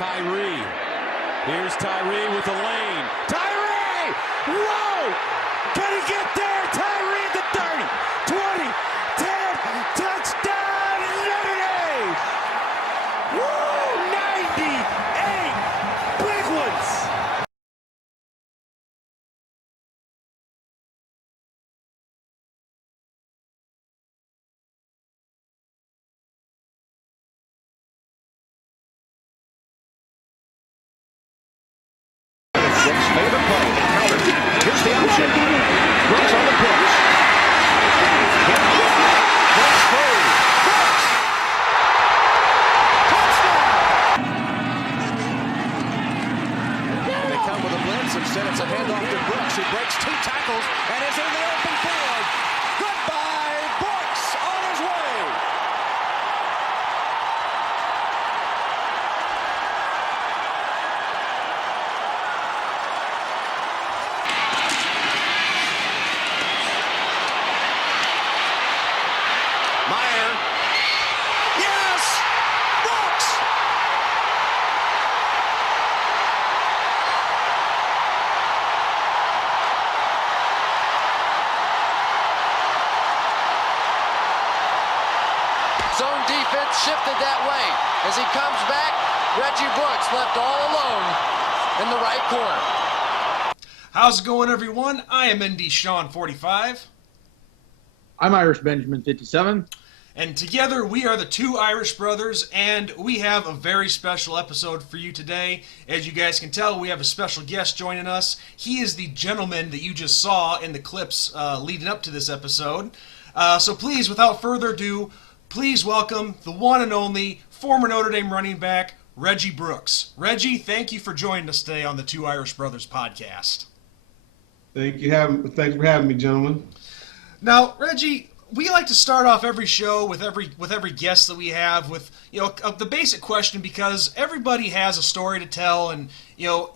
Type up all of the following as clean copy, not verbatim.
Tyree. Here's Tyree with the lane. Tyree! Whoa! Can he get there? Tyree at the 30, 20, 10, touchdown, Notre Dame! Woo! 98 big ones! Brooks made a play. Counter. Here's the option. Brooks on the pitch. Brooks free. Brooks! Touchdown! And they come with a blitz. Instead, it's a handoff to Brooks, who breaks 2 tackles and is in the open field. Goodbye, Brooks, on his way. Meyer. Yes! Brooks! Zone defense shifted that way. As he comes back, Reggie Brooks left all alone in the right corner. How's it going, everyone? I am ND Sean 45. I'm Irish Benjamin 57. And together we are the two Irish brothers, and we have a very special episode for you today. As you guys can tell, we have a special guest joining us. He is the gentleman that you just saw in the clips leading up to this episode. So please, without further ado, please welcome the one and only former Notre Dame running back, Reggie Brooks. Reggie, thank you for joining us today on the Two Irish Brothers podcast. Thanks for having me, gentlemen. Now, Reggie, we like to start off every show with every guest that we have with the basic question, because everybody has a story to tell, and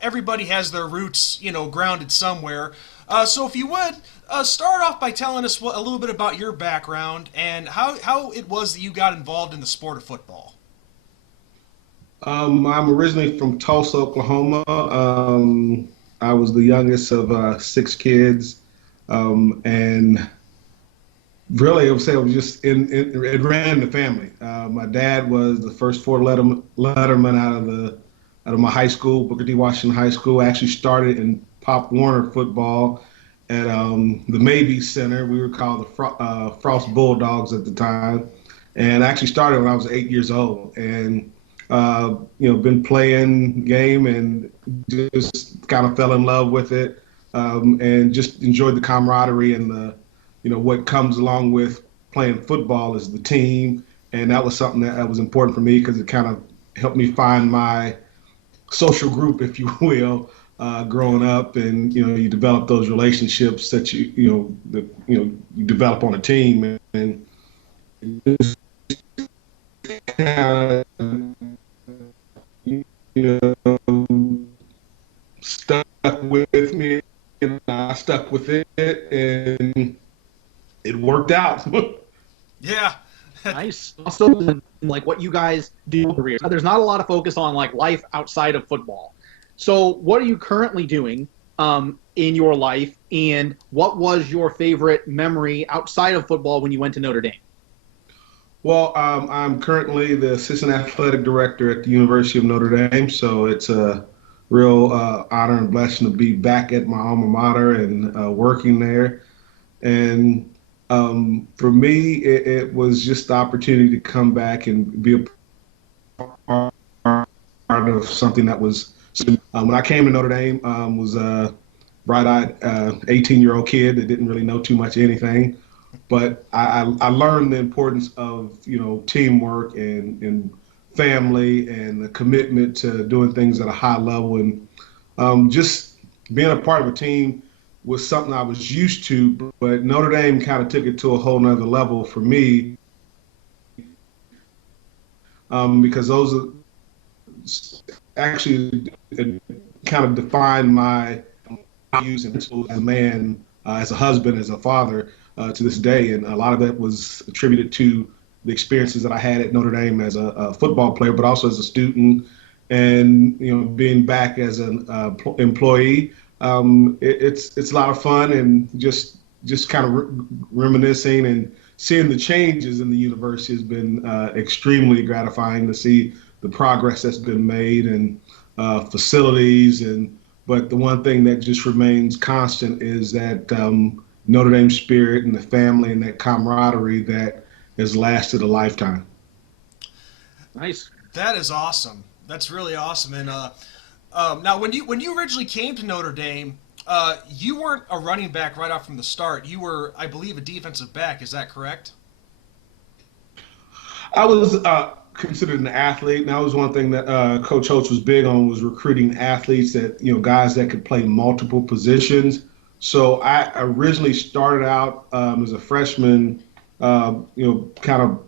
everybody has their roots grounded somewhere. So if you would start off by telling us a little bit about your background and how it was that you got involved in the sport of football. I'm originally from Tulsa, Oklahoma. I was the youngest of 6 kids, and really, I would say it was just it ran in the family. My dad was the first 4 letterman out of my high school, Booker T. Washington High School. I actually started in Pop Warner football at the Mabee Center. We were called the Frost Bulldogs at the time, and I actually started when I was 8 years old, and been playing game and just kind of fell in love with it, and just enjoyed the camaraderie and the what comes along with playing football is the team, and that was something that was important for me because it kind of helped me find my social group, if you will, growing up, and you develop those relationships that you develop on a team, and stuck with me, and I stuck with it, and it worked out. Yeah. Nice. Also, like what you guys do in careers. There's not a lot of focus on like life outside of football. So what are you currently doing in your life, and what was your favorite memory outside of football when you went to Notre Dame? Well, I'm currently the assistant athletic director at the University of Notre Dame, so it's a real honor and blessing to be back at my alma mater and working there. And for me, it was just the opportunity to come back and be a part of something that was. When I came to Notre Dame, was a bright-eyed 18-year-old kid that didn't really know too much of anything, but I learned the importance of teamwork and family and the commitment to doing things at a high level, and just being a part of a team was something I was used to, but Notre Dame kind of took it to a whole nother level for me, because those are actually kind of defined my values and principles as a man, as a husband, as a father to this day. And a lot of that was attributed to the experiences that I had at Notre Dame as a football player, but also as a student and being back as an employee. It's a lot of fun, and just kind of reminiscing and seeing the changes in the university has been extremely gratifying to see the progress that's been made, and facilities. But the one thing that just remains constant is that Notre Dame spirit and the family and that camaraderie that has lasted a lifetime. Nice. That is awesome. That's really awesome. And now, when you originally came to Notre Dame, you weren't a running back right off from the start. You were, I believe, a defensive back. Is that correct? I was considered an athlete, and that was one thing that Coach Schultz was big on, was recruiting athletes, that guys that could play multiple positions. So I originally started out as a freshman, kind of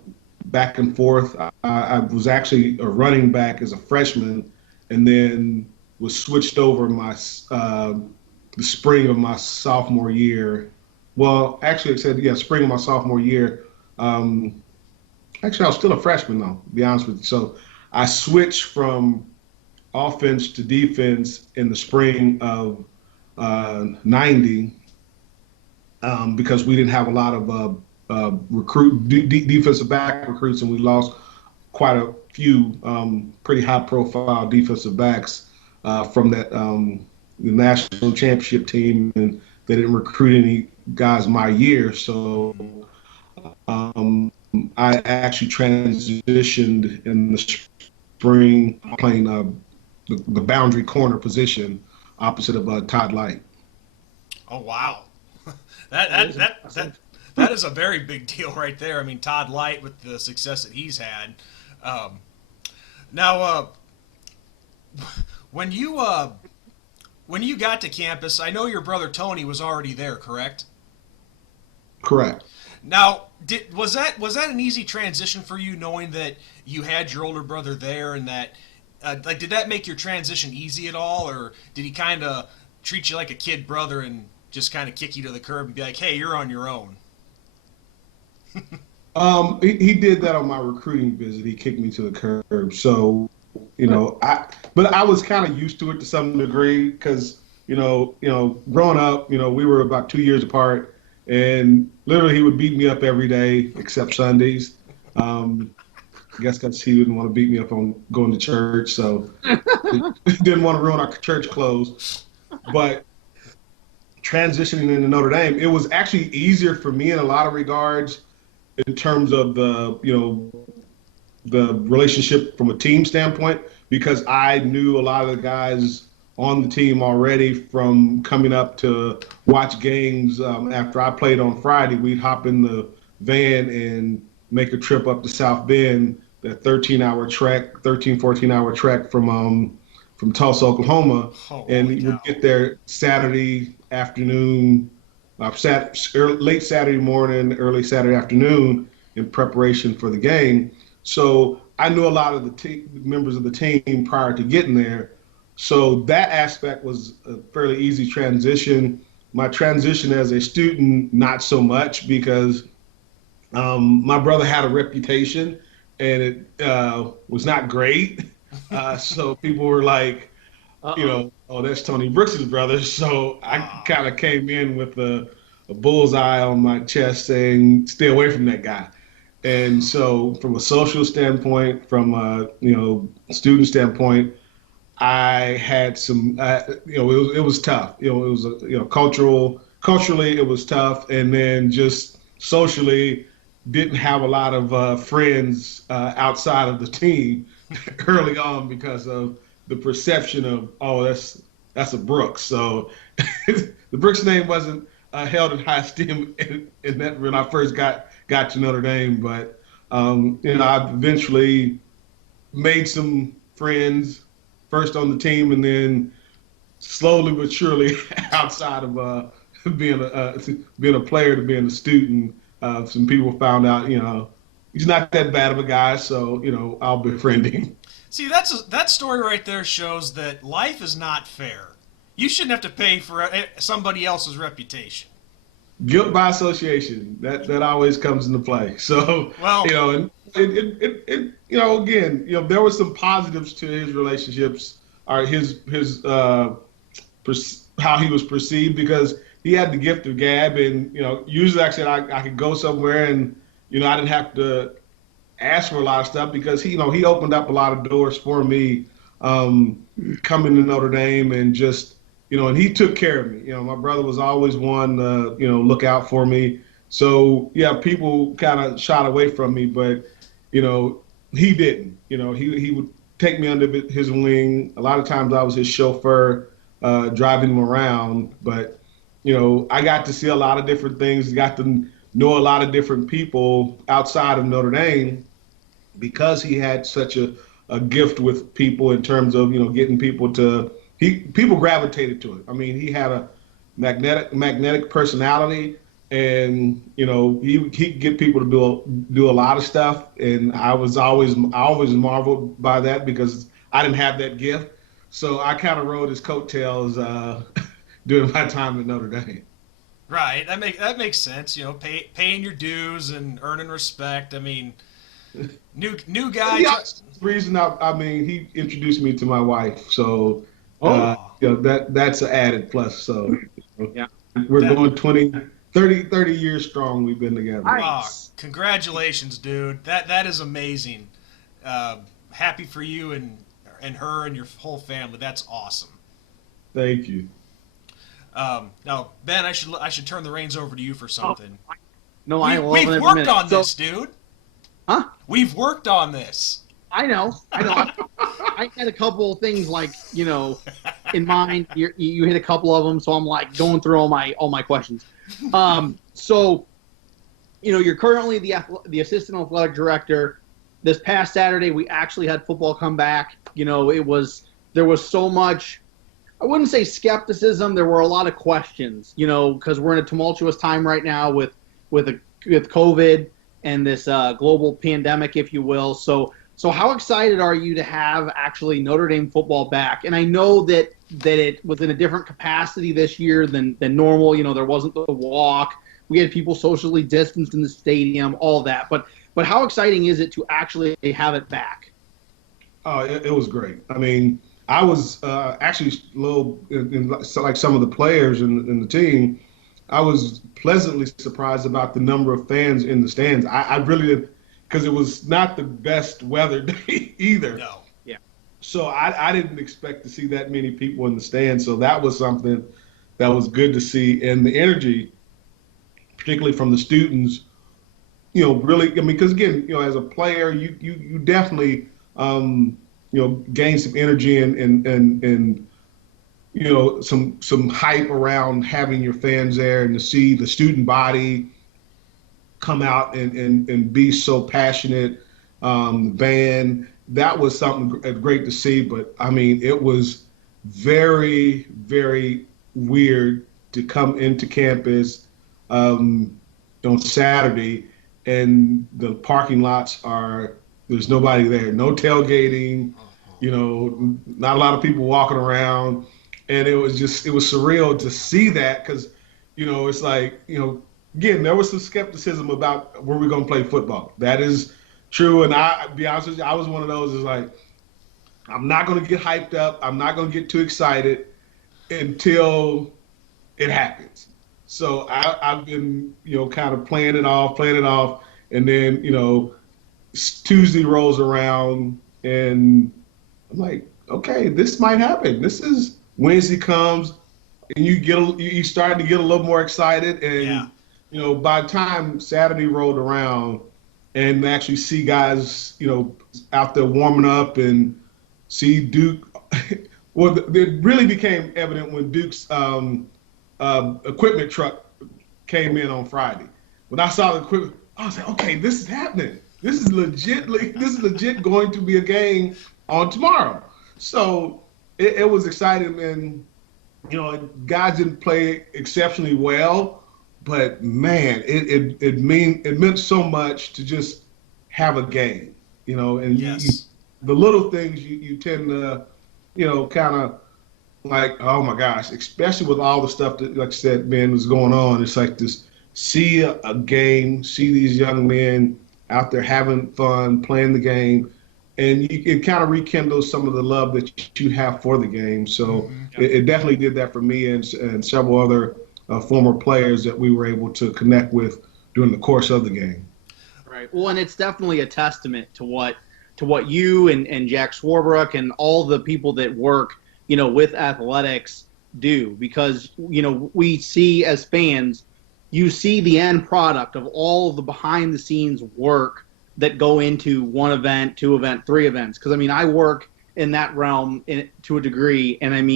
back and forth. I was actually a running back as a freshman, and then was switched over the spring of my sophomore year. Well, actually, it said, spring of my sophomore year. Actually, I was still a freshman, though, to be honest with you. So I switched from offense to defense in the spring of '90 because we didn't have a lot of defensive back recruits, and we lost quite a few pretty high-profile defensive backs from that the national championship team, and they didn't recruit any guys my year. So I actually transitioned in the spring, playing the boundary corner position opposite of Todd Light. Oh, wow. That is a very big deal right there. I mean, Todd Light, with the success that he's had. Now, when you got to campus, I know your brother Tony was already there, correct? Correct. Now, was that an easy transition for you, knowing that you had your older brother there, and that did that make your transition easy at all, or did he kind of treat you like a kid brother and just kind of kick you to the curb and be like, "Hey, you're on your own"? He did that on my recruiting visit. He kicked me to the curb. So, but I was kind of used to it to some degree, because, growing up, we were about 2 years apart, and literally he would beat me up every day except Sundays. I guess because he didn't want to beat me up on going to church, so he didn't want to ruin our church clothes. But transitioning into Notre Dame, it was actually easier for me in a lot of regards, in terms of the relationship from a team standpoint, because I knew a lot of the guys on the team already from coming up to watch games. After I played on Friday, we'd hop in the van and make a trip up to South Bend, that 14-hour trek from Tulsa, Oklahoma. And we would get there Saturday afternoon, late Saturday morning, early Saturday afternoon, in preparation for the game. So I knew a lot of the members of the team prior to getting there. So that aspect was a fairly easy transition. My transition as a student, not so much, because my brother had a reputation, and it was not great. So people were like, oh, that's Tony Brooks' brother. So I kind of came in with a bullseye on my chest saying, stay away from that guy. And so from a social standpoint, from a student standpoint, I had some, it was tough. It was, culturally it was tough. And then just socially, didn't have a lot of friends outside of the team early on, because of the perception of, oh, that's a Brooks. So the Brooks name wasn't held in high esteem in that when I first got to Notre Dame. But I eventually made some friends, first on the team, and then slowly but surely outside of being a player to being a student. Some people found out, he's not that bad of a guy, so I'll befriend him. See, that story right there shows that life is not fair. You shouldn't have to pay for somebody else's reputation. Guilt by association, that always comes into play. So, well, Again, there were some positives to his relationships, or how he was perceived, because he had the gift of gab, and usually I said I could go somewhere and I didn't have to ask for a lot of stuff, because he opened up a lot of doors for me coming to Notre Dame, and just and he took care of me. My brother was always one look out for me. So yeah, people kind of shied away from me, but he didn't. He would take me under his wing. A lot of times I was his chauffeur, driving him around. But I got to see a lot of different things. Got to know a lot of different people outside of Notre Dame, because he had such a gift with people in terms of getting people to. People gravitated to it. I mean, he had a magnetic personality. And he could get people to do a lot of stuff, and I always marveled by that, because I didn't have that gift. So I kind of rode his coattails during my time at Notre Dame. Right, that makes sense. Paying your dues and earning respect. I mean, new guy. Yeah, reason he introduced me to my wife, so that's an added plus. So yeah, we're going 30 years strong. We've been together. Nice. Congratulations, dude. That is amazing. Happy for you and her and your whole family. That's awesome. Thank you. Now, Ben, I should turn the reins over to you for something. No, we've worked on this, dude. Huh? We've worked on this. I know. I had a couple of things in mind. You hit a couple of them, so I'm going through all my questions. So, you're currently the assistant athletic director. This past Saturday, we actually had football come back. There was so much, I wouldn't say skepticism. There were a lot of questions, because we're in a tumultuous time right now with COVID and this global pandemic, if you will. So how excited are you to have actually Notre Dame football back? And I know that it was in a different capacity this year than normal. There wasn't the walk. We had people socially distanced in the stadium, all that. But how exciting is it to actually have it back? Oh, it was great. I mean, I was actually a little, like some of the players in the team, I was pleasantly surprised about the number of fans in the stands. I really did. Because it was not the best weather day either. No. Yeah. So I didn't expect to see that many people in the stands. So that was something that was good to see. And the energy, particularly from the students, really, because again, as a player, you definitely, gain some energy and some hype around having your fans there, and to see the student body come out and be so passionate. Band, that was something great to see. But I mean, it was very, very weird to come into campus on Saturday, and the parking lots there's nobody there, no tailgating, not a lot of people walking around. And it was surreal to see that, because it's like, again, there was some skepticism about were we going to play football. That is true. And I'll be honest with you, I was one of those is like, I'm not going to get hyped up. I'm not going to get too excited until it happens. So I've been, kind of playing it off. And then, Tuesday rolls around and I'm like, okay, this might happen. Wednesday comes and you start to get a little more excited. And, by the time Saturday rolled around and actually see guys, out there warming up and see Duke, well, it really became evident when Duke's equipment truck came in on Friday. When I saw the equipment, I was like, okay, this is happening. This is legit going to be a game on tomorrow. So it was exciting, and guys didn't play exceptionally well. But man, it meant so much to just have a game, and yes. The little things you tend to, kind of like, oh my gosh, especially with all the stuff that, like I said, Ben, was going on. It's like this, see a game, see these young men out there having fun, playing the game, and it kind of rekindles some of the love that you have for the game. So it definitely did that for me and several other former players that we were able to connect with during the course of the game. Right. Well, and it's definitely a testament to what you and Jack Swarbrook and all the people that work, with athletics do, because, we see as fans, you see the end product of all of the behind the scenes work that go into one event, two event, three events. Because I work in that realm to a degree, and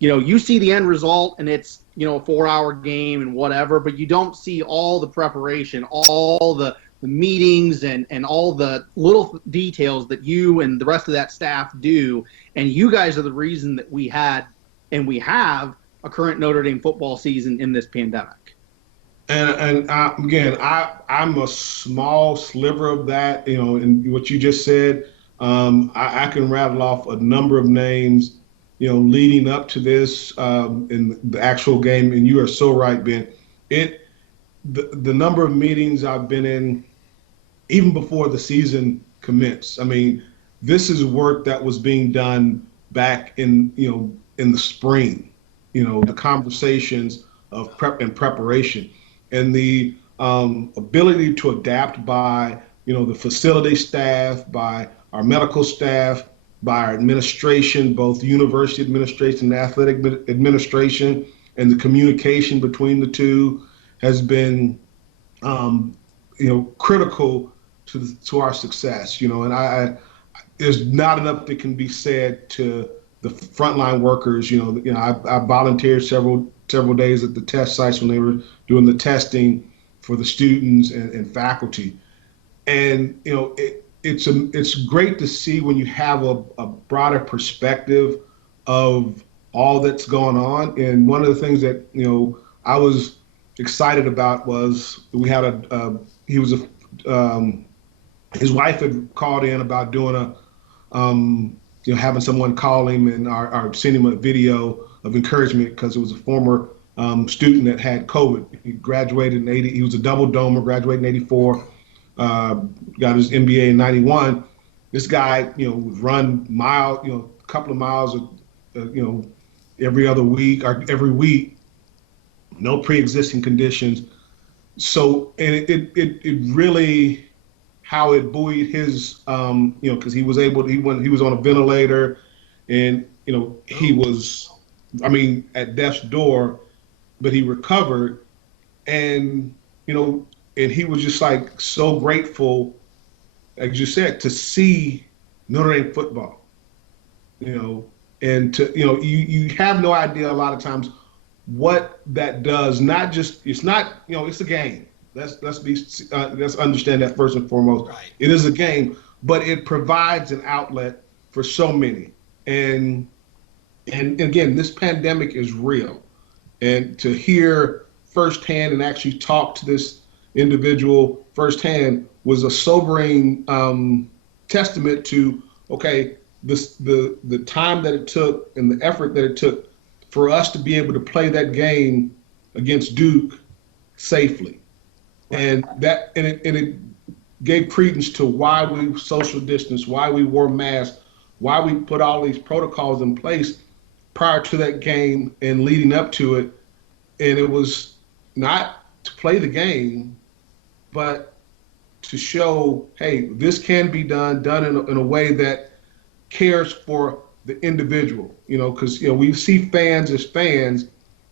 you see the end result, and it's a 4-hour game and whatever, but you don't see all the preparation, all the meetings and all the little details that you and the rest of that staff do. And you guys are the reason that we had and we have a current Notre Dame football season in this pandemic. And I'm a small sliver of that, in what you just said. I can rattle off a number of names, leading up to this in the actual game. And you are so right, Ben. The number of meetings I've been in, even before the season commenced. This is work that was being done back in the spring. The conversations of preparation. And the ability to adapt by, the facility staff, by our medical staff, by our administration, both university administration and athletic administration, and the communication between the two has been, critical to our success. And there's not enough that can be said to the frontline workers. I volunteered several days at the test sites when they were doing the testing for the students and faculty. And, it's great to see when you have a broader perspective of all that's going on. And one of the things that, I was excited about was we had his wife had called in about doing having someone call him and send him a video of encouragement, because it was a former student that had COVID. He graduated in 80. He was a double domer, graduated in 84, got his MBA in 91. This guy, would run a couple of miles, every other week or every week, no pre-existing conditions. So, and it really, how it buoyed his, because he was on a ventilator, and, he was, at death's door, but he recovered, and, and he was just like so grateful, like you said, to see Notre Dame football, and to, you have no idea a lot of times what that does. It's a game. Let's understand that first and foremost. Right. It is a game, but it provides an outlet for so many. And again, this pandemic is real. And to hear firsthand and actually talk to this individual firsthand was a sobering testament to, okay, the time that it took and the effort that it took for us to be able to play that game against Duke safely. And it gave credence to why we social distance, why we wore masks, why we put all these protocols in place prior to that game and leading up to it. And it was not to play the game, but to show, hey, this can be done in a way that cares for the individual, because we see fans as fans,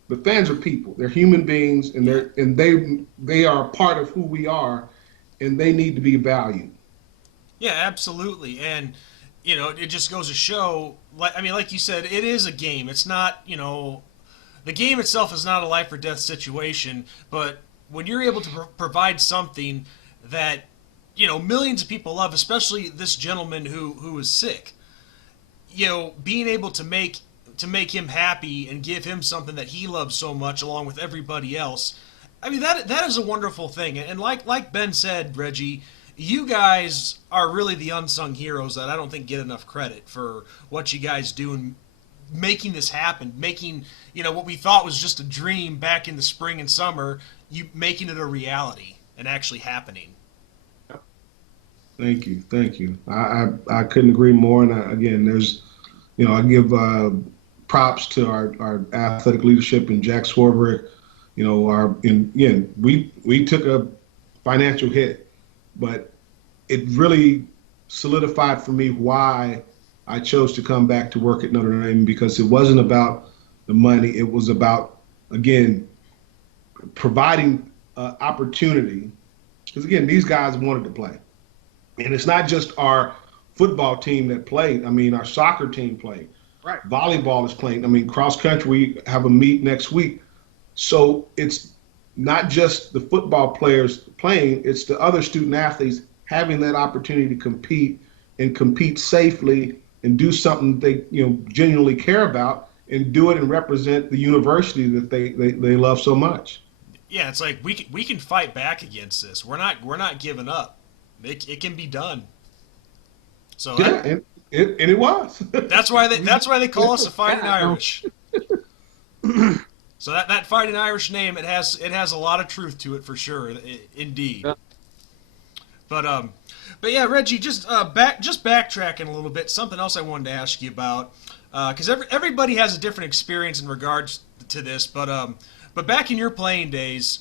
but fans are people. They're human beings, and they are a part of who we are, and they need to be valued. Yeah, absolutely. And it just goes to show, like you said, it is a game. It's not, the game itself is not a life or death situation, but when you're able to provide something that, millions of people love, especially this gentleman who is sick, being able to make him happy and give him something that he loves so much along with everybody else, that is a wonderful thing. And like Ben said, Reggie, you guys are really the unsung heroes that I don't think get enough credit for what you guys do in making this happen, making, what we thought was just a dream back in the spring and summer, you making it a reality and actually happening. Thank you. Thank you. I couldn't agree more. And again, there's, I give props to our athletic leadership and Jack Swarbrick. Again, we took a financial hit, but it really solidified for me why I chose to come back to work at Notre Dame, because it wasn't about the money. It was about, again, providing opportunity. Because, again, these guys wanted to play. And it's not just our football team that played. I mean, our soccer team played. Right. Volleyball is playing. I mean, cross country, we have a meet next week. So it's not just the football players playing, it's the other student athletes having that opportunity to compete and compete safely and do something they genuinely care about and do it and represent the university that they love so much. Yeah, it's like we can fight back against this. We're not giving up. It can be done. So yeah, and it was. That's why they call us the Fighting Irish. So that Fighting Irish name, it has a lot of truth to it for sure, indeed. Yeah. But yeah, Reggie, just backtracking a little bit. Something else I wanted to ask you about, because everybody has a different experience in regards to this. But back in your playing days,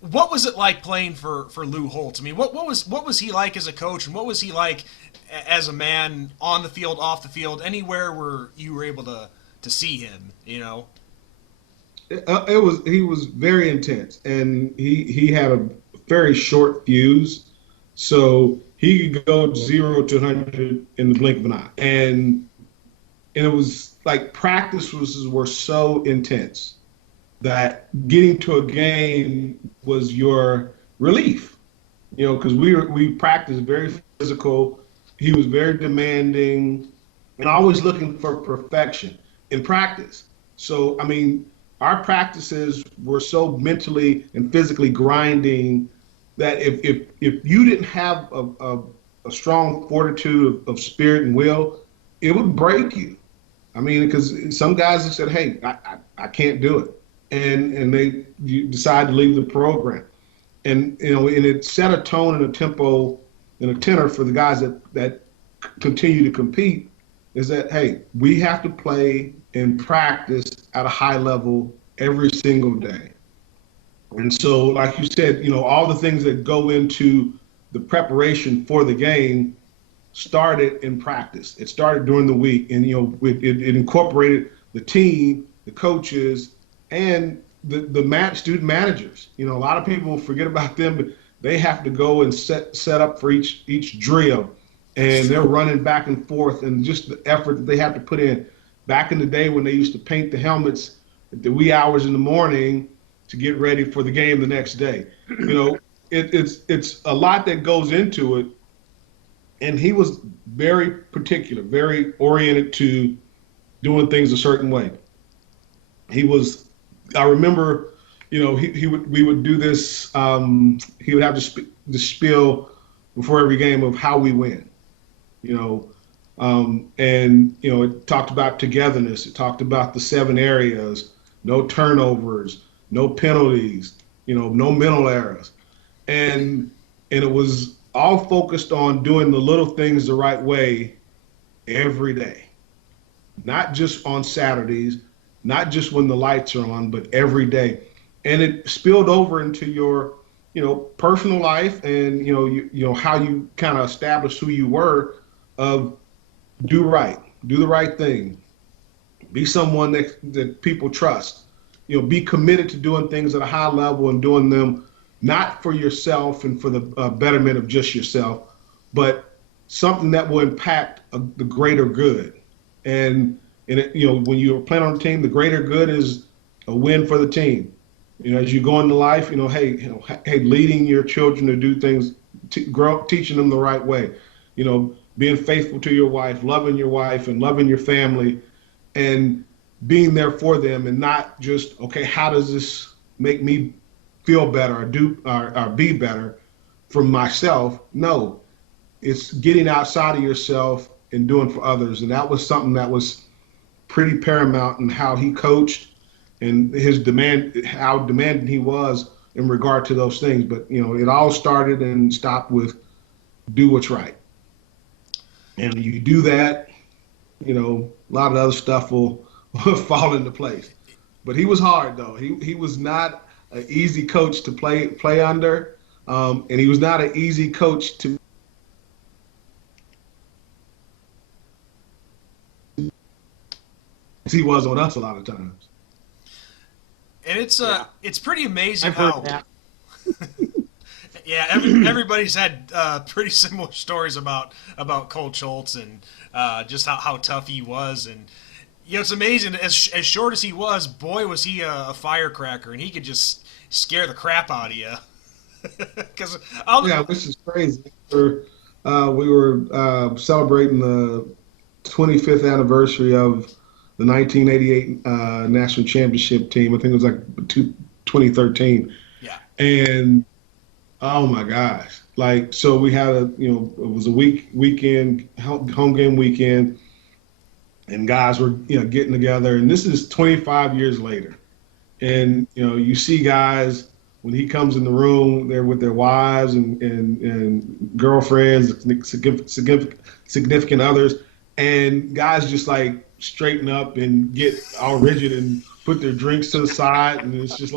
what was it like playing for Lou Holtz? I mean, what was he like as a coach, and what was he like as a man on the field, off the field, anywhere where you were able to see him? He was very intense, and he had a very short fuse, so he could go 0 to 100 in the blink of an eye, and it was like practices were so intense that getting to a game was your relief, because we practiced very physical. He was very demanding and always looking for perfection in practice. So, I mean, our practices were so mentally and physically grinding that if you didn't have a strong fortitude of spirit and will, it would break you. I mean, because some guys have said, hey, I can't do it. And you decide to leave the program. And it set a tone and a tempo and a tenor for the guys that continue to compete, is that, hey, we have to play and practice at a high level every single day. And so, like you said, all the things that go into the preparation for the game started in practice. It started during the week, and it incorporated the team, the coaches, and the student managers. A lot of people forget about them, but they have to go and set up for each drill, and they're running back and forth, and just the effort that they have to put in. Back in the day when they used to paint the helmets at the wee hours in the morning to get ready for the game the next day. It's a lot that goes into it, and he was very particular, very oriented to doing things a certain way. I remember, we would do this. He would have the spiel before every game of how we win, and it talked about togetherness. It talked about the 7 areas, no turnovers, no penalties, no mental errors, and it was all focused on doing the little things the right way every day, not just on Saturdays, not just when the lights are on, but every day. And it spilled over into your, personal life, and, how you kind of established who you were, of do the right thing, be someone that people trust, be committed to doing things at a high level and doing them not for yourself and for the betterment of just yourself, but something that will impact the greater good. And when you're playing on a team, the greater good is a win for the team. As you go into life, hey, leading your children to do things, teaching them the right way, being faithful to your wife and loving your family, and being there for them, and not just, okay, how does this make me feel better or be better for myself? No, it's getting outside of yourself and doing for others. And that was something that was pretty paramount in how he coached and how demanding he was in regard to those things. But, it all started and stopped with, do what's right. And you do that, a lot of the other stuff will fall into place. But he was hard, though. He was not an easy coach to play under, and he was not an easy coach to. He was on us a lot of times. And it's pretty amazing I've heard how. that. Yeah, everybody's had pretty similar stories about Colt Schultz and just how tough he was, and it's amazing. As short as he was, boy, was he a firecracker, and he could just scare the crap out of you. Which is crazy. We were celebrating the 25th anniversary of the 1988 national championship team. I think it was like 2013. Yeah. And oh my gosh! So we had it was a weekend, home game weekend, and guys were getting together. And this is 25 years later, and you see guys when he comes in the room, they're with their wives and girlfriends, significant others, and guys just straighten up and get all rigid and put their drinks to the side, and it's just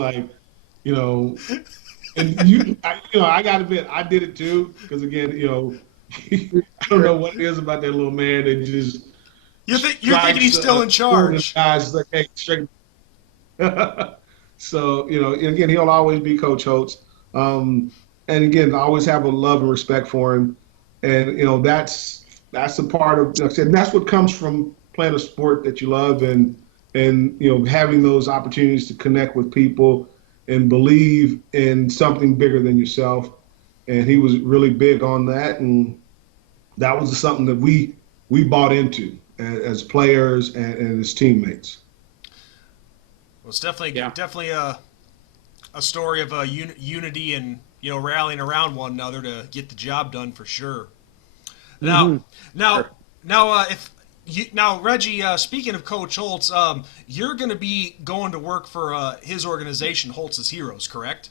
and I got to admit, I did it too, because again, I don't know what it is about that little man that just. You're thinking he's still in charge. Guys, hey, straight. So again, he'll always be Coach Holtz, and again, I always have a love and respect for him, and that's a part of. Like I said, that's what comes from playing a sport that you love, and having those opportunities to connect with people and believe in something bigger than yourself. And he was really big on that, and that was something that we bought into as players and as teammates. Well, it's definitely a story of unity and rallying around one another to get the job done for sure. Now, Reggie, speaking of Coach Holtz, you're going to be going to work for his organization, Holtz Heroes, correct?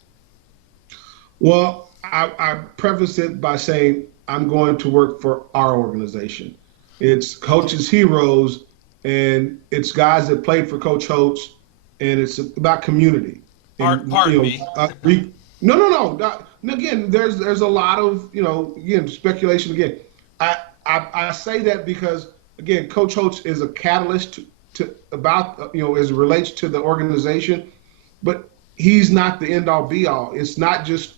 Well, I preface it by saying I'm going to work for our organization. It's Holtz Heroes, and it's guys that played for Coach Holtz, and it's about community. Pardon me. No. Again, there's a lot of speculation. Again, I say that because. Again, Coach Holtz is a catalyst to as it relates to the organization, but he's not the end all be all. It's not just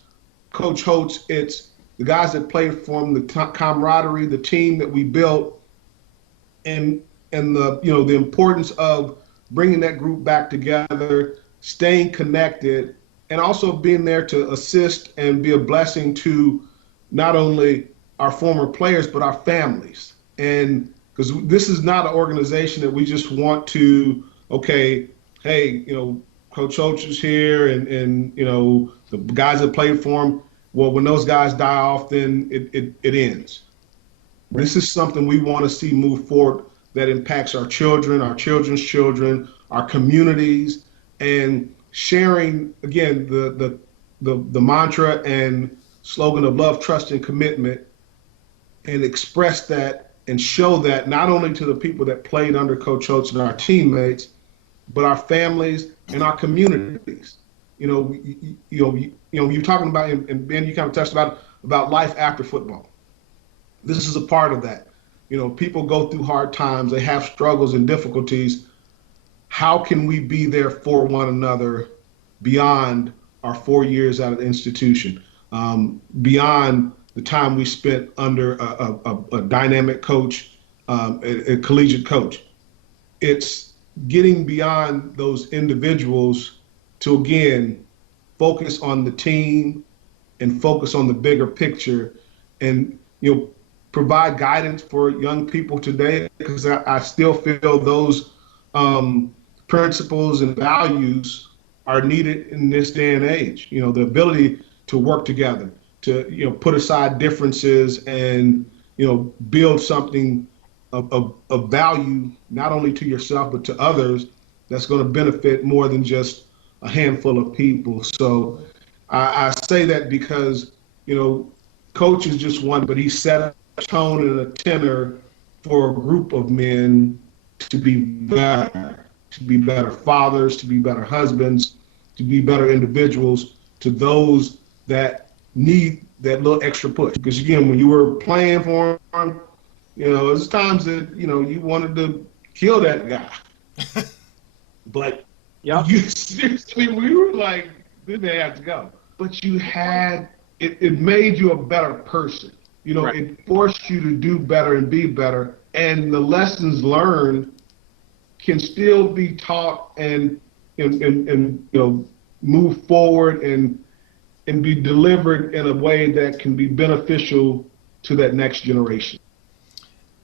Coach Holtz. It's the guys that played for him, the camaraderie, the team that we built, and the importance of bringing that group back together, staying connected, and also being there to assist and be a blessing to not only our former players but our families. And because this is not an organization that we just want to, hey, Coach Schultz is here and the guys that played for him, well, when those guys die off, then it ends. Right. This is something we want to see move forward that impacts our children, our children's children, our communities, and sharing, again, the mantra and slogan of love, trust, and commitment, and express that and show that not only to the people that played under Coach Schultz and our teammates, but our families and our communities. You're talking about, and Ben, you kind of touched about life after football. This is a part of that. People go through hard times, they have struggles and difficulties. How can we be there for one another beyond our 4 years out of the institution, beyond the time we spent under a dynamic coach, a collegiate coach? It's getting beyond those individuals to, again, focus on the team and focus on the bigger picture, and provide guidance for young people today, because I still feel those principles and values are needed in this day and age. The ability to work together, to put aside differences and build something of value, not only to yourself but to others, that's going to benefit more than just a handful of people. So I say that because Coach is just one, but he set a tone and a tenor for a group of men to be better fathers, to be better husbands, to be better individuals to those that need that little extra push. Because again, when you were playing for him, there's times that, you wanted to kill that guy. But you seriously, we were like, this man has to go. But you had, it made you a better person. Right. It forced you to do better and be better. And the lessons learned can still be taught and move forward and be delivered in a way that can be beneficial to that next generation.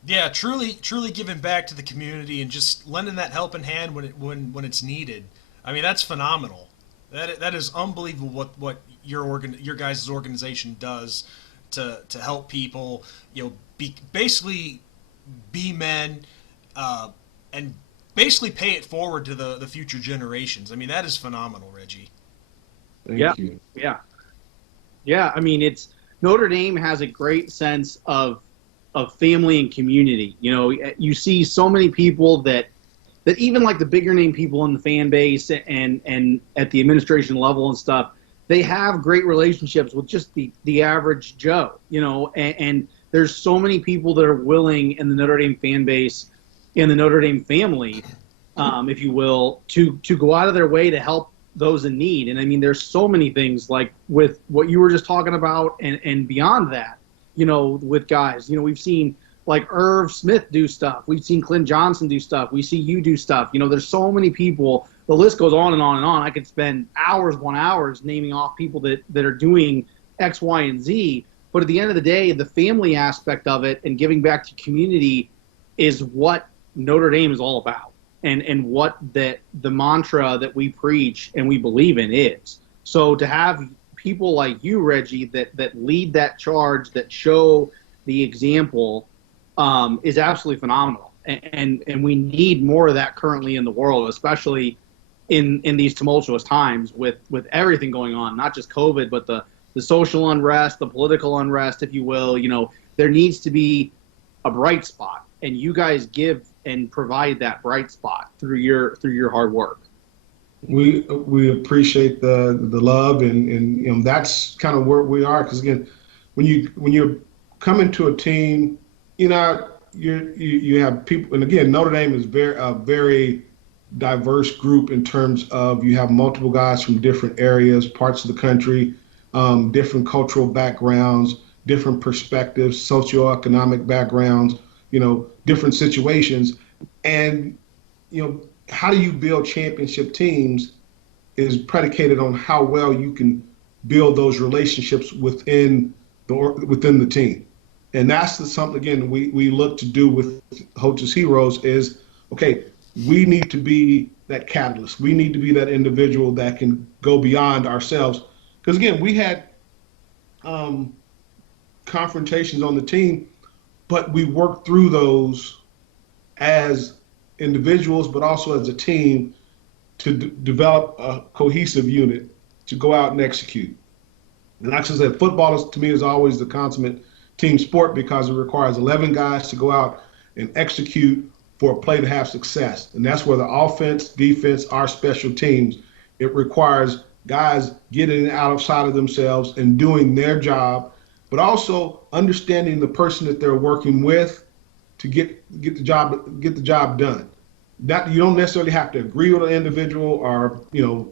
Yeah, truly giving back to the community and just lending that helping hand when it's needed. I mean, that's phenomenal. That is unbelievable what your guys' organization does to help people, basically be men, and basically pay it forward to the future generations. I mean, that is phenomenal, Reggie. Thank you. Yeah. I mean, Notre Dame has a great sense of family and community. You see so many people that even like the bigger name people in the fan base and at the administration level and stuff, they have great relationships with just the average Joe, and there's so many people that are willing in the Notre Dame fan base, in the Notre Dame family, if you will, to go out of their way to help those in need. And I mean, there's so many things like with what you were just talking about and beyond that, with guys, we've seen like Irv Smith do stuff. We've seen Clint Johnson do stuff. We see you do stuff. There's so many people. The list goes on and on and on. I could spend hours naming off people that are doing X, Y, and Z. But at the end of the day, the family aspect of it and giving back to community is what Notre Dame is all about, and what the mantra that we preach and we believe in is. So to have people like you, Reggie, that lead that charge, that show the example, is absolutely phenomenal. And we need more of that currently in the world, especially in these tumultuous times with everything going on, not just COVID, but the social unrest, the political unrest, if you will. There needs to be a bright spot, and you guys give and provide that bright spot through your hard work. We appreciate the love, and that's kind of where we are. Because again, when you're coming to a team, you have people, and again, Notre Dame is very diverse group in terms of you have multiple guys from different areas, parts of the country, different cultural backgrounds, different perspectives, socioeconomic backgrounds, different situations. And, how do you build championship teams is predicated on how well you can build those relationships within the team. And that's something, again, we look to do with Holtz Heroes is, okay, we need to be that catalyst. We need to be that individual that can go beyond ourselves. Because, again, we had confrontations on the team, but we worked through those as individuals, but also as a team to develop a cohesive unit to go out and execute. And like I said, football to me is always the consummate team sport because it requires 11 guys to go out and execute for a play to have success. And that's where the offense, defense, our special teams, it requires guys getting outside of themselves and doing their job, but also understanding the person that they're working with to get the job done. That you don't necessarily have to agree with an individual or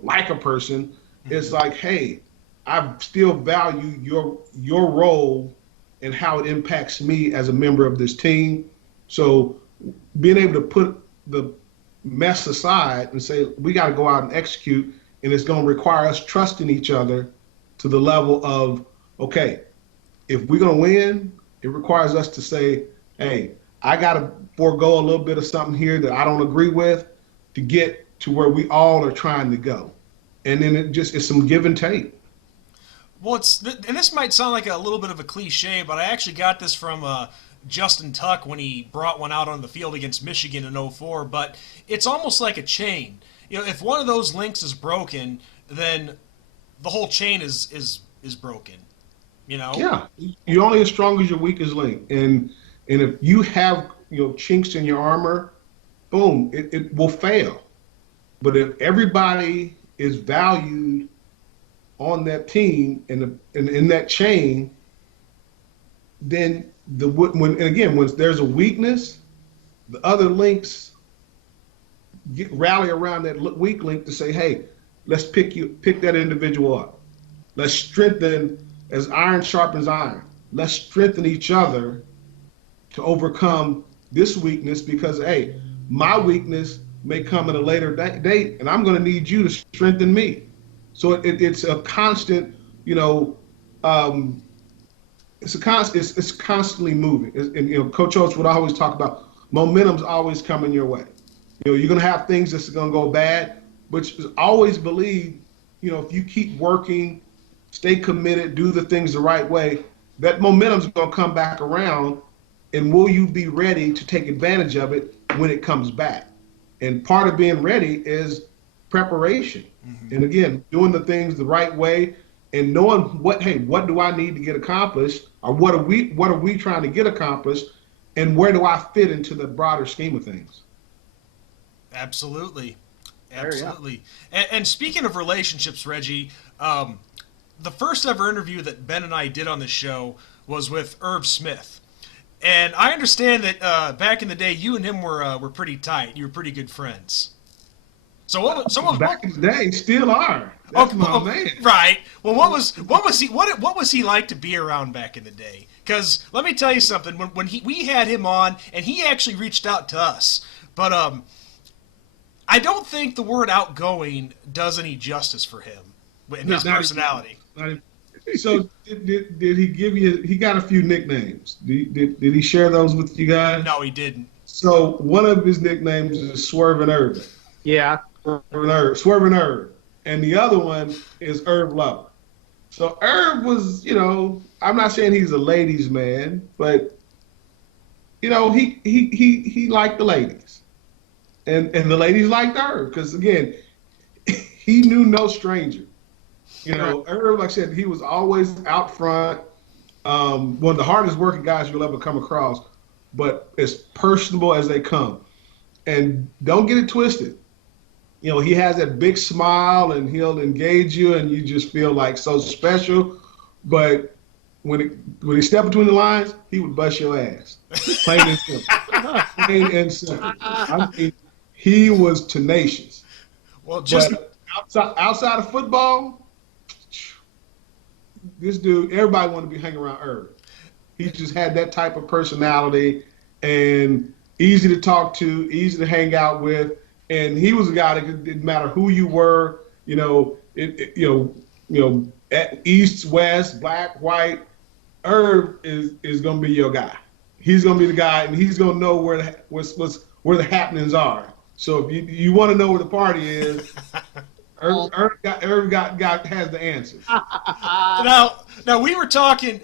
like a person. It's like, hey, I still value your role and how it impacts me as a member of this team. So being able to put the mess aside and say we got to go out and execute, and it's going to require us trusting each other to the level of, okay, if we're going to win, it requires us to say, hey, I got to forego a little bit of something here that I don't agree with to get to where we all are trying to go. And then it's some give and take. Well, and this might sound like a little bit of a cliche, but I actually got this from Justin Tuck when he brought one out on the field against Michigan in 2004. But it's almost like a chain. If one of those links is broken, then the whole chain is broken. You know? Yeah, you're only as strong as your weakest link, and if you have chinks in your armor, boom, it will fail. But if everybody is valued on that team and in that chain, then when there's a weakness, the other links rally around that weak link to say, hey, let's pick that individual up. Let's strengthen as iron sharpens iron. Let's strengthen each other to overcome this weakness because, hey, my weakness may come at a later date, and I'm going to need you to strengthen me. So it's a constant, it's constantly moving. And Coach Schultz would always talk about momentum's always coming your way. You're going to have things that's going to go bad, but always believe, if you keep working, stay committed, do the things the right way, that momentum's going to come back around, and will you be ready to take advantage of it when it comes back? And part of being ready is preparation. Mm-hmm. And again, doing the things the right way and knowing what do I need to get accomplished, or what are we trying to get accomplished, and where do I fit into the broader scheme of things? Absolutely. And speaking of relationships, Reggie, the first ever interview that Ben and I did on the show was with Irv Smith. And I understand that back in the day, you and him were pretty tight. You were pretty good friends. So back in the day, still are. That's my man. Right. Well, what was he like to be around back in the day? Because let me tell you something. When we had him on, and he actually reached out to us, but I don't think the word outgoing does any justice for him in his personality. So did he give you? He got a few nicknames. Did he share those with you guys? No, he didn't. So one of his nicknames is Swervin' Irv. Yeah, Swervin' Irv, and the other one is Irv Lover. So Irv was, I'm not saying he's a ladies' man, but he liked the ladies, and the ladies liked Irv because again, he knew no stranger. Irv, like I said, he was always out front. One of the hardest working guys you'll ever come across, but as personable as they come. And don't get it twisted. He has that big smile and he'll engage you and you just feel like so special. But when he stepped between the lines, he would bust your ass. Plain and simple. Plain and simple. I mean, he was tenacious. Well, just outside of football, this dude, everybody wanted to be hanging around Irv. He just had that type of personality and easy to talk to, easy to hang out with. And he was a guy that didn't matter who you were, east, west, black, white. Irv is going to be your guy. He's going to be the guy, and he's going to know where the happenings are. So if you want to know where the party is, Irv has the answers. Now we were talking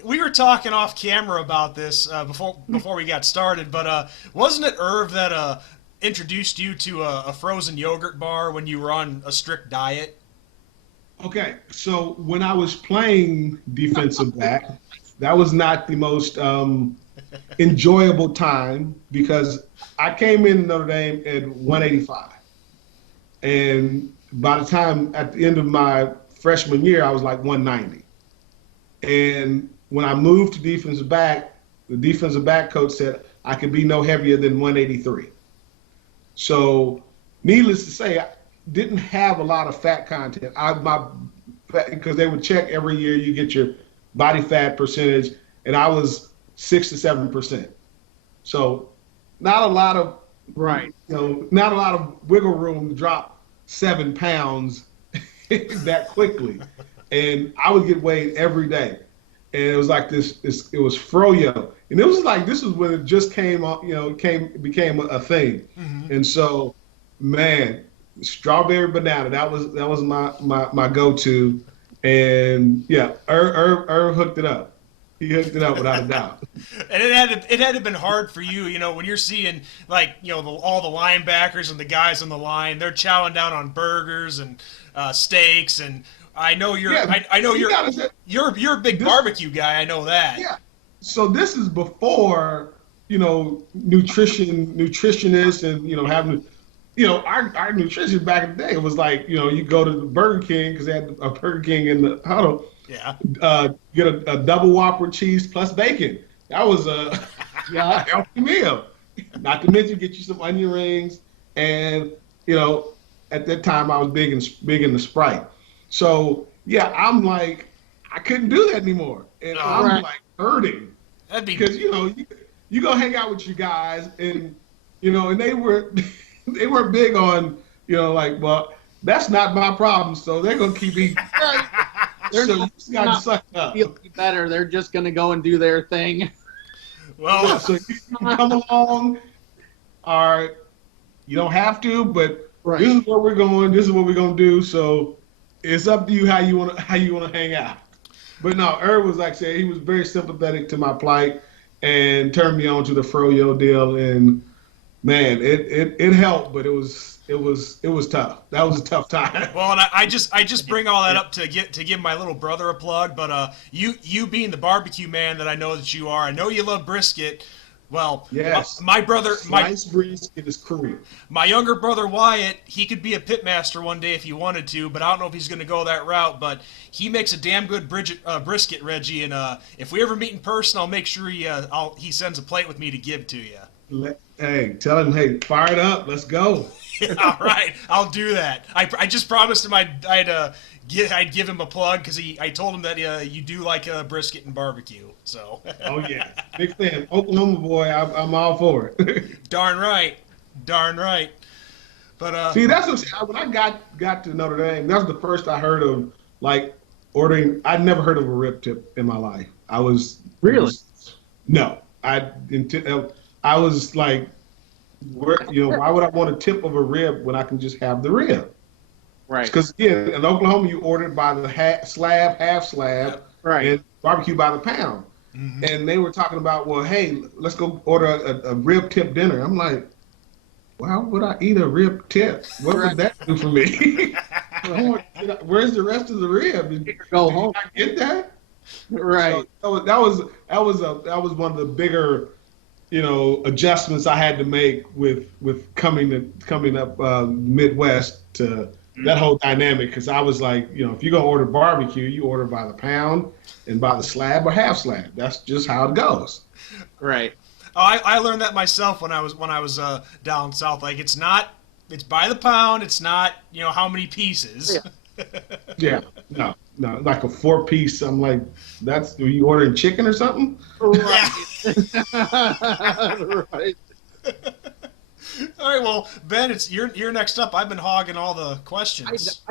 off camera about this before we got started, but wasn't it Irv that introduced you to a frozen yogurt bar when you were on a strict diet? Okay, so when I was playing defensive back, that was not the most enjoyable time because I came in Notre Dame at 185. And by the time at the end of my freshman year, I was like 190. And when I moved to defensive back, the defensive back coach said I could be no heavier than 183. So needless to say, I didn't have a lot of fat content. Because they would check every year, you get your body fat percentage, and I was 6 to 7%. So not a lot of not a lot of wiggle room to drop 7 pounds that quickly. And I would get weighed every day. And it was like this it was froyo. And it was like this was when it just became a thing. Mm-hmm. And so, man, strawberry banana, that was my go-to. And yeah, Irv hooked it up. He hooked it up without a doubt. And it had to have been hard for you, when you're seeing all the linebackers and the guys on the line, they're chowing down on burgers and steaks, and I know you're. Yeah, I know you're. gotta say, You're a big barbecue guy. I know that. yeah. So this is before, nutritionists and, having, our nutrition back in the day was like, you go to the Burger King because they had a Burger King in the huddle. Yeah. Get a double Whopper cheese plus bacon. That was a healthy meal. Not to mention get you some onion rings, and at that time I was big in the Sprite. So yeah, I'm like, I couldn't do that anymore, and I'm like hurting. That'd be because you go hang out with you guys, and and they were they weren't big on like, well, that's not my problem, so they're gonna keep eating. So you just gotta suck it up. Feel better. They're just gonna go and do their thing. well. Yeah, so you come along, or you don't have to, but Right. this is where we're going. This is what we're gonna do. So it's up to you how you want to hang out. But no, Irv was like I said, he was very sympathetic to my plight and turned me on to the froyo deal, and man, it helped, but it was tough. That was a tough time. Well, and I just bring all that up to give my little brother a plug. But you being the barbecue man that I know that you are, I know you love brisket. Well, Yes. my brother, Sliced brisket is cool. my younger brother Wyatt, he could be a pitmaster one day if he wanted to, but I don't know if he's going to go that route. But he makes a damn good brisket, Reggie. And if we ever meet in person, I'll make sure he sends a plate with me to give to you. Hey, tell him, hey, fire it up. Let's go. All right, I'll do that. I just promised him I'd give him a plug because I told him that you do like brisket and barbecue. So. Oh yeah, big fan. Oklahoma boy, I'm all for it. Darn right. But See, that's when I got to Notre Dame. That was the first I heard of like ordering. I'd never heard of a rib tip in my life. Really? No, I was like, why would I want a tip of a rib when I can just have the rib? Right. Because again, in Oklahoma, you ordered by the half slab, Right. and barbecue by the pound. Mm-hmm. And they were talking about, well, hey, let's go order a rib tip dinner. I'm like, why would I eat a rib tip? What would that do for me? Where's the rest of the rib? Go home. Did I get that? Right. So that was one of the bigger, adjustments I had to make with coming up Midwest to that whole dynamic, because I was like, if you're gonna order barbecue, you order by the pound and by the slab or half slab. That's just how it goes. Right. Oh, I learned that myself when I was down south. Like it's by the pound. It's not how many pieces. Yeah. No, like a 4-piece. I'm like, are you ordering chicken or something? Right. Right. All right, well, Ben, you're next up. I've been hogging all the questions.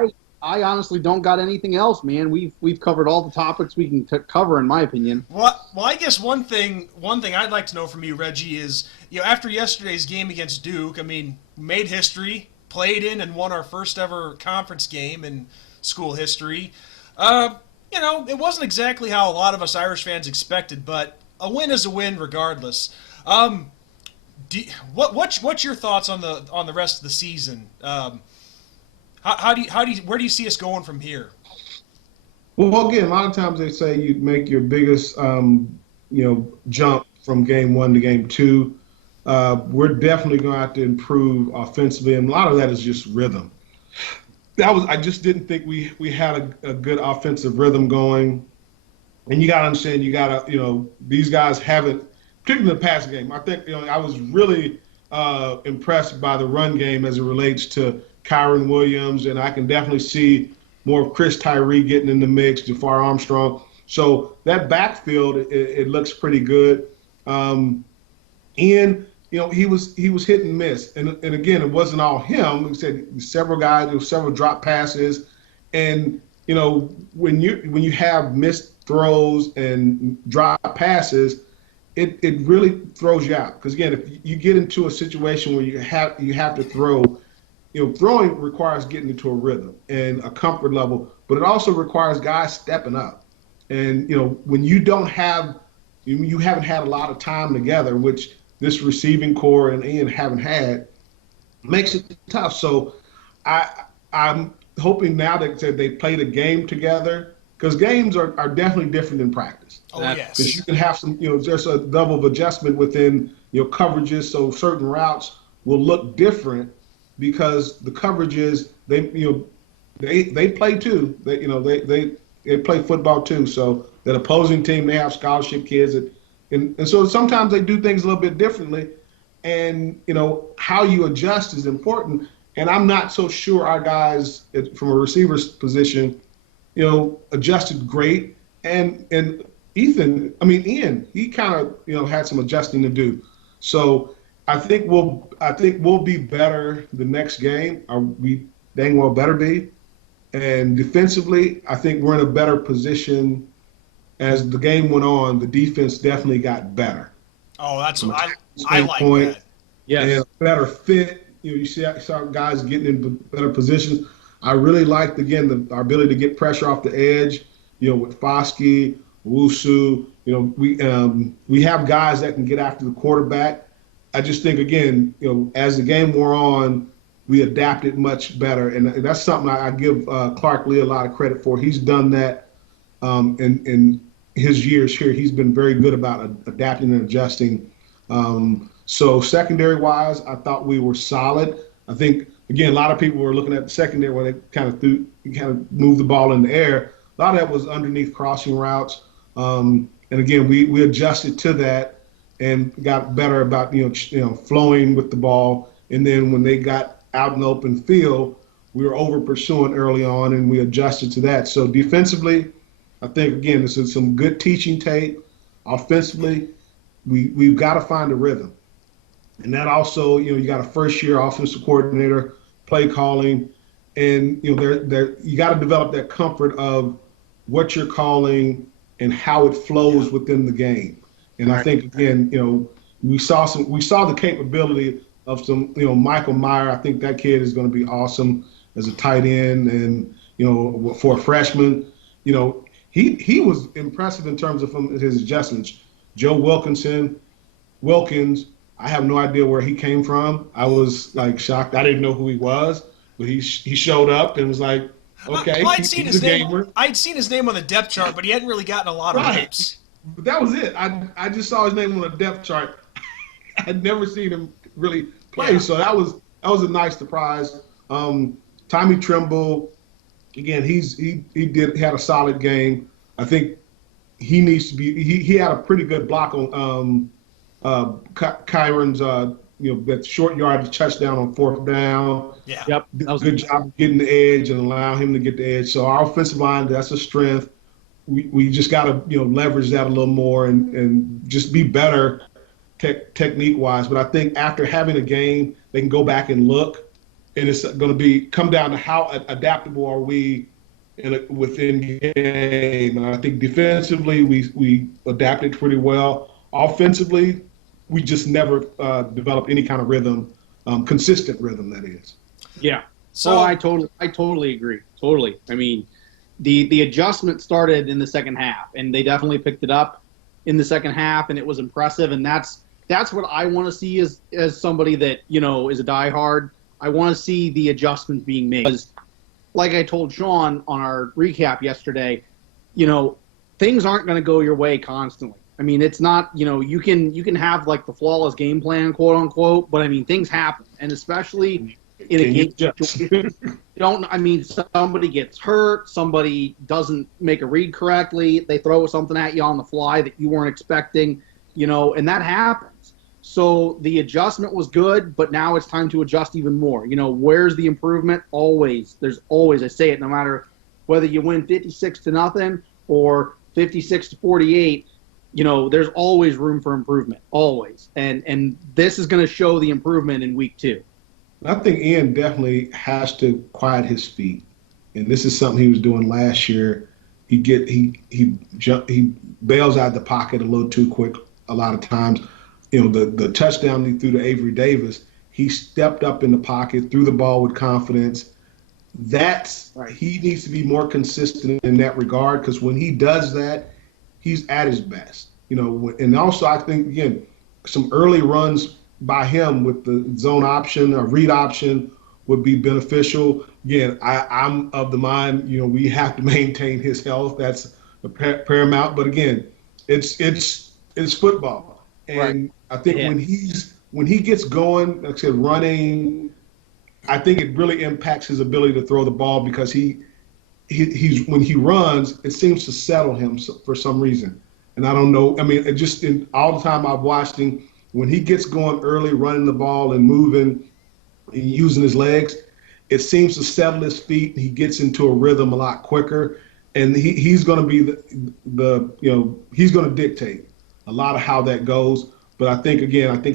I honestly don't got anything else, man. We've covered all the topics we can cover, in my opinion. Well, I guess one thing I'd like to know from you, Reggie, is after yesterday's game against Duke, I mean, made history, played in and won our first ever conference game in school history. It wasn't exactly how a lot of us Irish fans expected, but a win is a win regardless. What's your thoughts on the rest of the season? Where do you see us going from here? Well, again, a lot of times they say you make your biggest, jump from game 1 to game 2. We're definitely going to have to improve offensively, and a lot of that is just rhythm. I just didn't think we had a good offensive rhythm going, and you got to understand, these guys haven't, particularly in the passing game. I think I was really impressed by the run game as it relates to Kyron Williams, and I can definitely see more of Chris Tyree getting in the mix, Jafar Armstrong. So that backfield, it looks pretty good. And he was hit and miss, and again, it wasn't all him. We said several guys, there were several drop passes, and when you have missed throws and drop passes, it really throws you out. Because again, if you get into a situation where you have to throw, throwing requires getting into a rhythm and a comfort level, but it also requires guys stepping up. And when you haven't had a lot of time together, which this receiving core and Ian haven't had, makes it tough. So I'm hoping now that they play the game together, because games are definitely different than practice. Oh, yes. Because you can have some, there's a level of adjustment within coverages, so certain routes will look different because the coverages they play too. They play football too. So that opposing team, they have scholarship kids, and so sometimes they do things a little bit differently, and how you adjust is important. And I'm not so sure our guys from a receiver's position, adjusted great. And Ian, he kind of had some adjusting to do. So I think we'll be better the next game. We dang well better be. And defensively, I think we're in a better position. As the game went on, the defense definitely got better. Oh, that's what I like that. Yes. Better fit. You saw guys getting in better positions. I really liked, again, our ability to get pressure off the edge, with Foskey, Wusu. We have guys that can get after the quarterback. I just think, again, as the game wore on, we adapted much better. And that's something I give Clark Lee a lot of credit for. He's done that in his years here. He's been very good about adapting and adjusting. So secondary-wise, I thought we were solid. I think, again, a lot of people were looking at the secondary where they kind of moved the ball in the air. A lot of that was underneath crossing routes. And again, we adjusted to that and got better about flowing with the ball. And then when they got out in the open field, we were over pursuing early on, and we adjusted to that. So defensively, I think, again, this is some good teaching tape. Offensively, we've got to find a rhythm. And that also, you got a first-year offensive coordinator, play calling, and you got to develop that comfort of what you're calling and how it flows within the game. And I think, again, we saw the capability of some, Michael Meyer. I think that kid is going to be awesome as a tight end, and for a freshman, he was impressive in terms of his adjustments. Joe Wilkins. I have no idea where he came from. I was shocked. I didn't know who he was, but he showed up and was like, okay, well, he's a gamer. I'd seen his name on the depth chart, but he hadn't really gotten a lot of reps. But that was it. I just saw his name on the depth chart. I'd never seen him really play, so that was a nice surprise. Tommy Tremble, again, he had a solid game. I think he needs to be. He had a pretty good block on. Kyron's, that short yard touchdown on 4th down. Yeah. Yep. That was a good job getting the edge and allowing him to get the edge. So our offensive line, that's a strength. We just got to, leverage that a little more and just be better technique-wise. But I think after having a game, they can go back and look, and it's going to come down to how adaptable are we within game. And I think defensively, we adapted pretty well. Offensively, we just never developed any kind of rhythm, consistent rhythm, that is. Yeah. So I totally agree. Totally. I mean, the adjustment started in the second half, and they definitely picked it up in the second half, and it was impressive. And that's what I want to see as somebody that is a diehard. I want to see the adjustments being made. Because, like I told Sean on our recap yesterday, things aren't going to go your way constantly. I mean, it's not, you can have the flawless game plan, quote unquote, but I mean, things happen. And especially in a game situation, somebody gets hurt, somebody doesn't make a read correctly, they throw something at you on the fly that you weren't expecting, and that happens. So the adjustment was good, but now it's time to adjust even more. Where's the improvement? Always. There's always, I say it, no matter whether you win 56-0 or 56-48, there's always room for improvement, always. And this is going to show the improvement in week 2. I think Ian definitely has to quiet his feet. And this is something he was doing last year. He bails out the pocket a little too quick a lot of times. The touchdown he threw to Avery Davis, he stepped up in the pocket, threw the ball with confidence. He needs to be more consistent in that regard, because when he does that, he's at his best, and also I think, again, some early runs by him with the zone option or read option would be beneficial. Again, I'm of the mind, we have to maintain his health. That's paramount. But again, it's football, and Right. I think when he gets going, like I said, running, I think it really impacts his ability to throw the ball because he's when he runs, it seems to settle him for some reason. And I don't know. I mean, it just in all the time I've watched him, when he gets going early, running the ball and moving and using his legs, it seems to settle his feet. He gets into a rhythm a lot quicker, and he's going to be he's going to dictate a lot of how that goes. But I think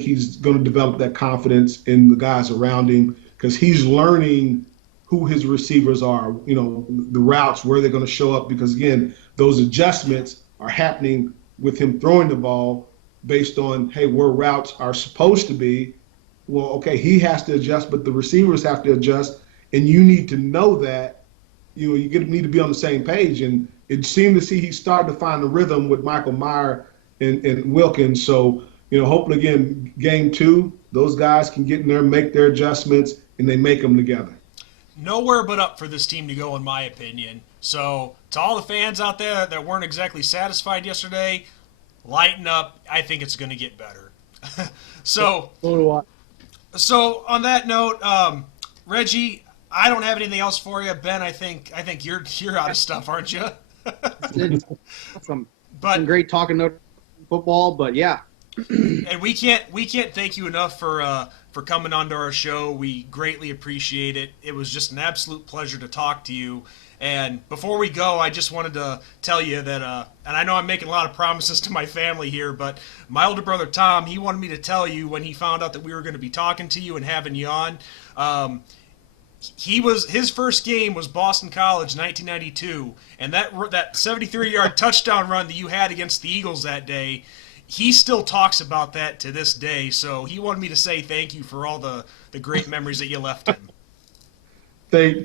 he's going to develop that confidence in the guys around him because he's learning who his receivers are, the routes, where they're going to show up. Because again, those adjustments are happening with him throwing the ball based on, hey, where routes are supposed to be. Well, okay, he has to adjust, but the receivers have to adjust, and you need to know that. You need to be on the same page. And it seemed to see he started to find the rhythm with Michael Mayer and Wilkins. So, hopefully, again, game 2, those guys can get in there, make their adjustments, and they make them together. Nowhere but up for this team to go, in my opinion. So, to all the fans out there that weren't exactly satisfied yesterday, lighten up. I think it's going to get better. So on that note, Reggie, I don't have anything else for you. Ben, I think you're out of stuff, aren't you? It's been great talking Notre Dame football, but yeah. And we can't thank you enough for coming onto our show. We greatly appreciate it. It was just an absolute pleasure to talk to you. And before we go, I just wanted to tell you that, and I know I'm making a lot of promises to my family here, but my older brother Tom, he wanted me to tell you when he found out that we were going to be talking to you and having you on. His first game was Boston College, 1992, and that 73-yard touchdown run that you had against the Eagles that day. He still talks about that to this day, so he wanted me to say thank you for all the great memories that you left him.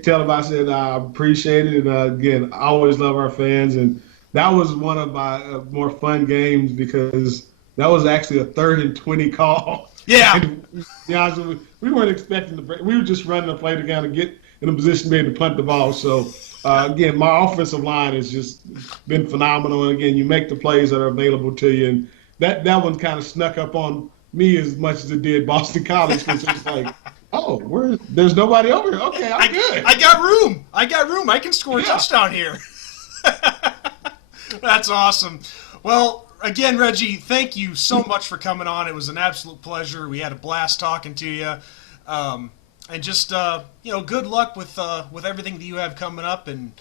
Tell him I said I appreciate it. And again, I always love our fans. And that was one of my more fun games because that was actually a 3rd and 20 call. Yeah. And, to be honest with you, we weren't expecting to break. We were just running the play to kind of get in a position to be able to punt the ball. So, again, my offensive line has just been phenomenal. And, again, you make the plays that are available to you. And that one kind of snuck up on me as much as it did Boston College because it's like, oh, there's nobody over here. Okay, I'm good. I got room. I can score a touchdown here. That's awesome. Well, again, Reggie, thank you so much for coming on. It was an absolute pleasure. We had a blast talking to you. And just, good luck with everything that you have coming up. And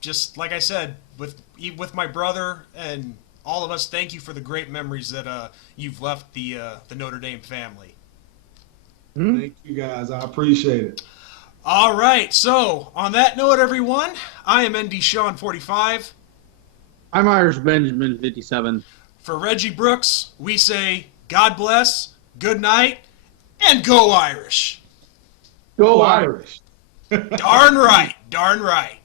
just like I said, with my brother and all of us, thank you for the great memories that you've left the Notre Dame family. Thank you, guys. I appreciate it. All right. So, on that note, everyone, I am ND Sean 45. I'm Irish Benjamin 57. For Reggie Brooks, we say God bless, good night, and go Irish. Go Irish. Darn right. Darn right.